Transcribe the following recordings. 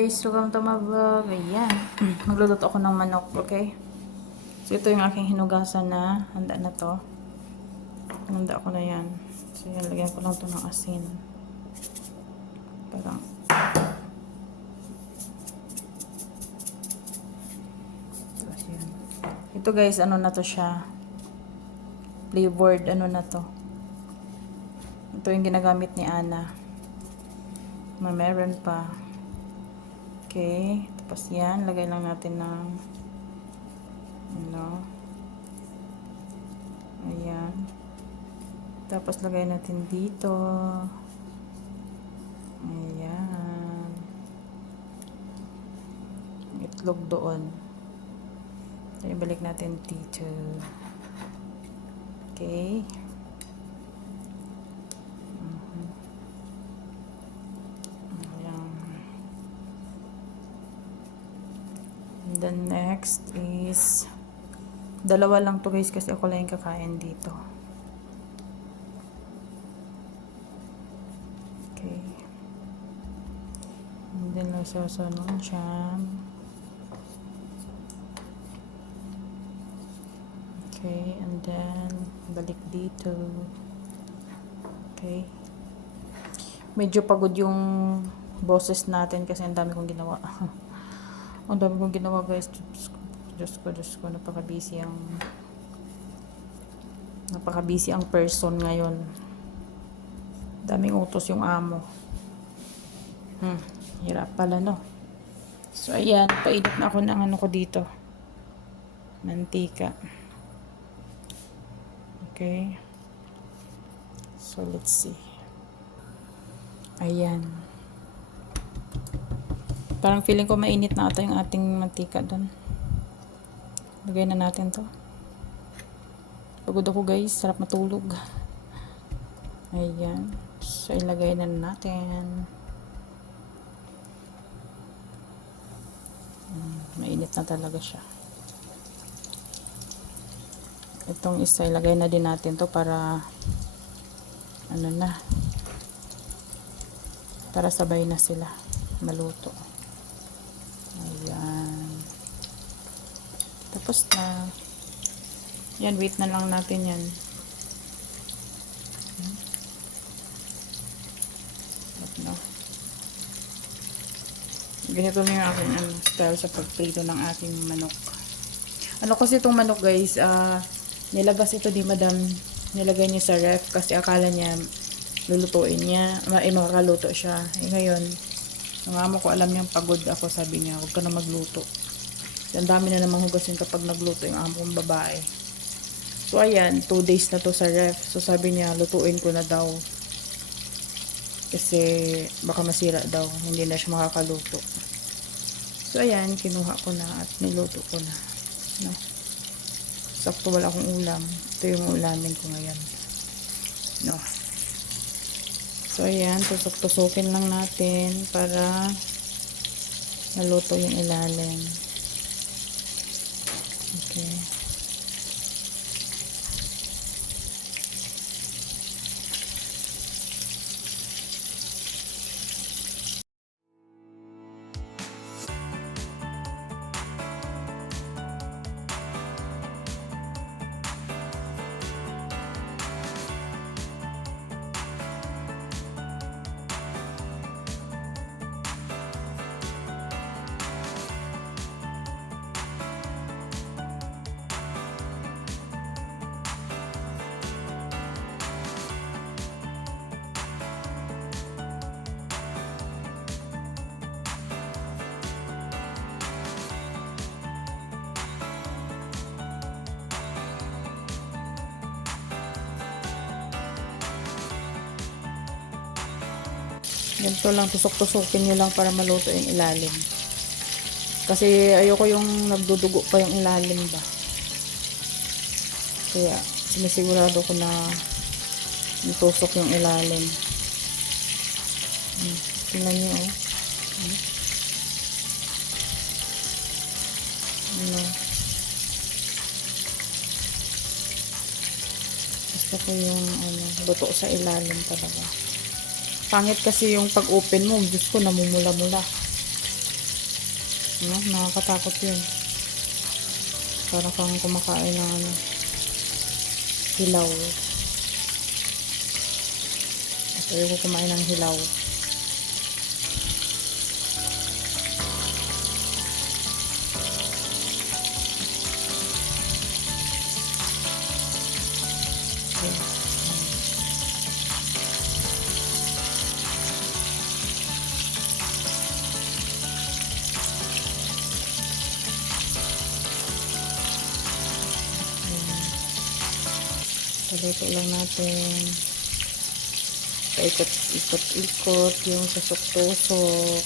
guys, welcome to my vlog. Ayan, magluluto ako ng manok, okay? So ito yung aking hinugasan na, handa na to. Handa ko na yan. So yan, lagyan ko lang to ng asin. Parang ito guys, ano na to siya? Flavored, ano na to? Ito yung ginagamit ni Ana. Meron pa. Okay, tapos yan, lagay lang natin ng ano, ayan, tapos lagay natin dito, ayan, itlog doon, so ibalik natin dito, okay. Then next is dalawa lang to guys kasi ako lang yung kakain dito. Okay. And then nasasanon siya. Okay, and then balik dito. Okay. Medyo pagod yung boses natin kasi ang dami kong ginawa. Ang dami kong ginawa guys. Diyos ko, napaka-busy ang person ngayon. Daming utos yung amo. Hirap pala, no? So, ayan, painit na ako ng ano ko dito. Mantika. Okay. So, let's see. Ayan. Parang feeling ko mainit na ata yung ating mantika doon. Lagay na natin to. Pagod ako guys. Sarap matulog. Ayan. So, ilagay na natin. Mainit na talaga siya. Itong isa, ilagay na din natin to para ano na. Para sabay na sila maluto. Ayan. Tapos na. Yan, wait na lang natin yan. No. Ganito na yung aking style sa pagprito ng aking manok. Ano kasi itong manok guys, nilabas ito di madam, nilagay niya sa ref kasi akala niya lulutuin niya, makakaluto siya. Ngayon, ang amo ko alam niyang pagod ako, sabi niya, huwag ka na magluto. Ang dami na namang hugasin kapag nagluto yung amo kong babae. So ayan, 2 days na to sa ref. So sabi niya, lutuin ko na daw. Kasi baka masira daw, hindi na siya makakaluto. So ayan, kinuha ko na at niluto ko na. No? Sakto wala akong ulam. Ito yung ulamin ko ngayon. No. So, ayan. Tusok-tusukin lang natin para maluto yung ilalim. Okay. Ganito lang, tusok-tusokin nyo lang para maluto yung ilalim. Kasi ayoko yung nagdudugo pa yung ilalim ba. Kaya sinisigurado ko na nitusok yung ilalim. Tingnan nyo oh. Ano. Gusto ko yung luto sa ilalim talaga. Pangit kasi yung pag-open mo, Diyos ko, namumula-mula. No, nakakatakot yun. Para kang kumakain ng ano, hilaw. At ayoko kumain ng hilaw. Okay. Paluto lang natin. Paikot-ikot-ikot yung tusok-tusok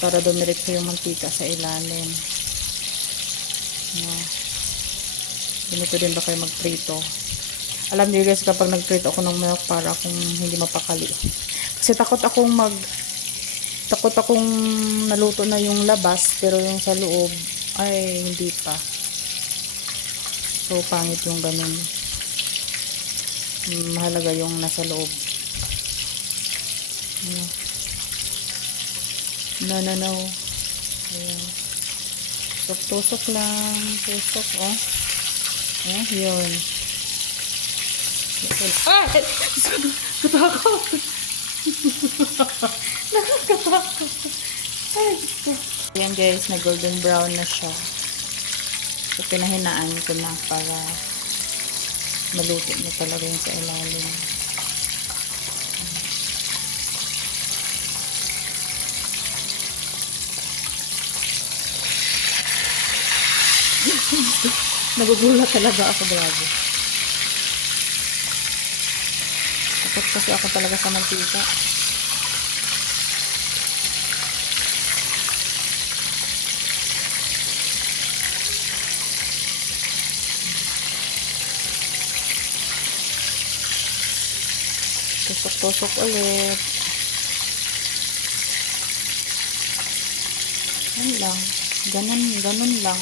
para dumiretso yung mantika sa ilalim. No. Ganito din ba kayo magprito? Alam niyo guys, kapag nagprito ako ng manok, para akong hindi mapakali. Kasi takot akong naluto na yung labas, pero yung sa loob ay hindi pa. So pangit yung ganun. Mahalaga yung nasa loob. No. Ayan. Tusok lang. Tusok, oh. Ayan, yun. Ah! Katakot! Nakakatakot. Ay, ayan guys, na golden brown na siya. So, pinahinaan ko na para maluto na talaga yung sa ilalim. Nagugulat talaga ako, grabe. Takot kasi ako talaga sa mantika. Tusok-tusok ulit. Yan lang. Ganun lang.